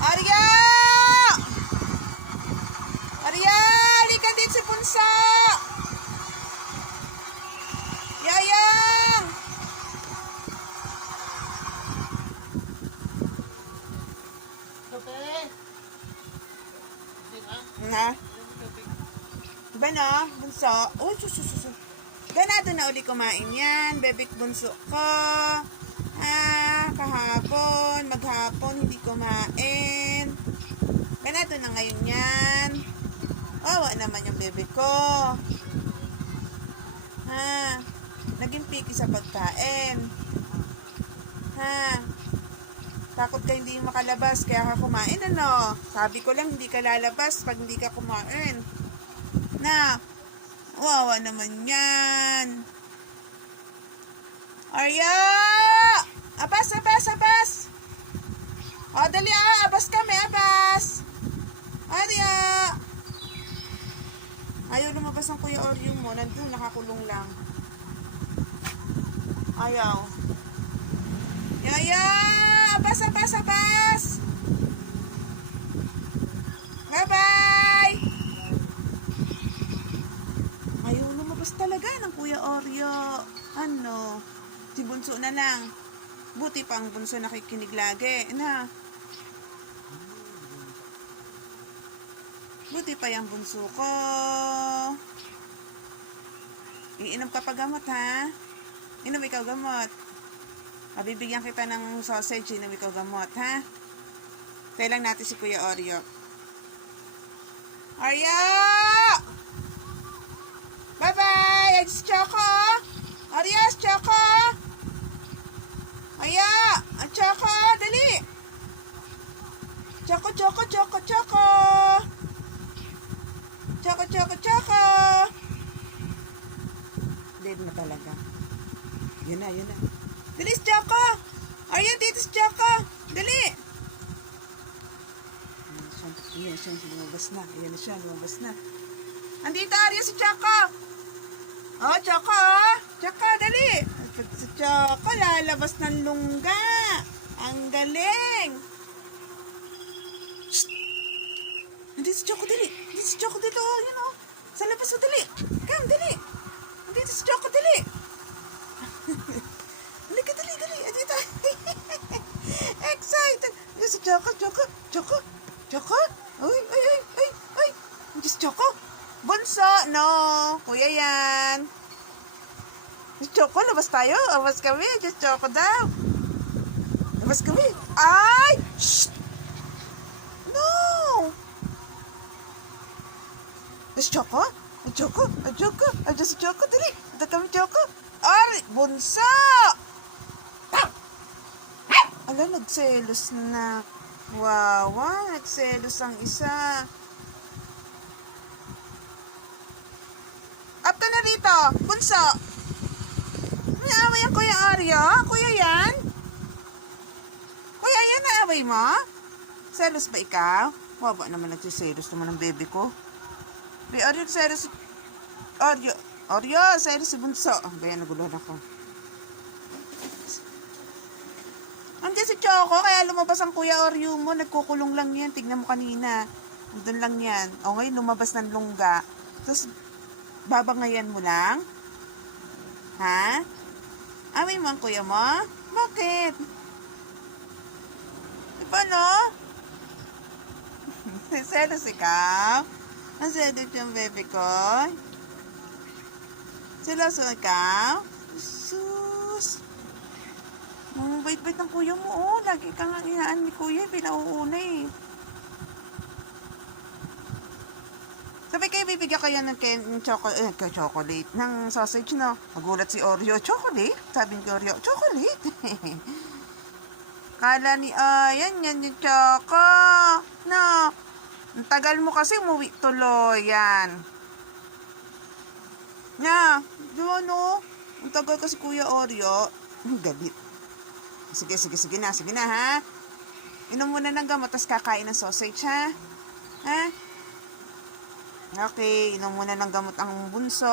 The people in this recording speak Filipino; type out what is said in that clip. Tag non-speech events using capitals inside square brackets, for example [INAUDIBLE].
Arya! Arya! Halika din si Punsa! Yayang! Kape! Na. Na? Ba no? Bunso? Uy, sus, sus, sus. Ganado na uli kumain yan. Bebek bunso ko. Ah, kahapon, maghapon, hindi kumain. Ganado na ngayon yan. Wawa naman yung bebe ko. Ha? Naging picky sa pagkain. Ha? Takot ka hindi makalabas, kaya ka kumain, ano? Sabi ko lang, hindi ka lalabas pag hindi ka kumain. Na, wawa naman yan. Arya! Abas, abas! O, dali ah, abas kami, abas! Arya! Ayaw lumabas ang kuya Oreo mo, nandun, nakakulong lang. Ayaw. Yaya! Abas, abas, abas! Bye-bye! Ayaw lumabas talaga ng Kuya Oreo. Ano? Si Bunso na lang. Buti pa ang Bunso nakikinig lagi. Na? Buti pa yung Bunso ko. Iinom ka pa gamot, ha? Inom ikaw gamot. Ah, bibigyan kita ng sausage, inom ikaw gamot, ha? Kailang natin si Kuya Oreo. Arya! Bye-bye! It's Choco! Arias, Choco! Ang Choco! Dali! Choco, Choco, Choco! Choco, Choco, Choco! Dead na talaga. Yun na, yun na. Si Choco! Arya, dito si Choco! Dali! Ayan siya, ayan lumabas na. Ayan siya, lumabas na. Andito, Arya, si Choco! Oh, Choco! oh. Choco, dali! Si Choco, lalabas ng lungga. Ang galing! Shh! Andito si Choco, dali! Andito si Choco dito, oh, yun oh. Sa labas, oh, dali! Come, dali! Si Choco, dali! [LAUGHS] Halika, dali, dali! Andito! [LAUGHS] Excited! Si Choco, Choco, Choco, Choco! Uy, uy, uy, uy, uy! Si Choco! Bunso, no! Kuya yan! Diyos Choco, labas tayo. Labas kami. Diyos Choco daw. Labas kami. Ay! Shh! No! Diyos Choco? Choco? Choco? Ay, Diyos Choco, dali. Ito kami, Choco. Ay! Bunso! Ala, nagselos na. Wow, nagselos ang isa. Up ka na rito, bunso. May away ang Kuya Arya? Kuya yan? Kuya yan na away mo? Selos ba ikaw? Waba naman nagsiselos naman ang baby ko. Be, Arya, selos si... Arya, Arya, selos si bunso. Ah, Kaya naguluhan ako. Andiyan si Choco, kaya lumabas ang Kuya Oreo mo. Nagkukulong lang yan. Tignan mo kanina. Doon lang yan. O ngayon, lumabas ng lungga. Tapos, babangayan mo lang? Ha? Amin mo ang kuya mo? Bakit? E paano? Selos ikaw? Ang selos yung baby ko? Seloso ikaw? Sus! Ang bait-bait ng kuya mo, oh. Lagi kang ang inaan ni kuya, pinauuna eh. Sabi kayo, bibigyan kayo ng, ken, ng choco, eh, chocolate, ng sausage, no? Nagulat si Oreo, chocolate? Sabi ni Oreo, chocolate? [LAUGHS] Kala ni, ayan, yan yung choco. No. Ang tagal mo kasi umuwi tuloy, yan. Nya, di ba, no? Ang tagal kasi Kuya Oreo. Ang galit. Sige, sige, sige na, sige na, ha? Inom muna ng gamot, tapos kakain ng sausage, ha? Ha? Okay, inom muna ng gamot ang bunso.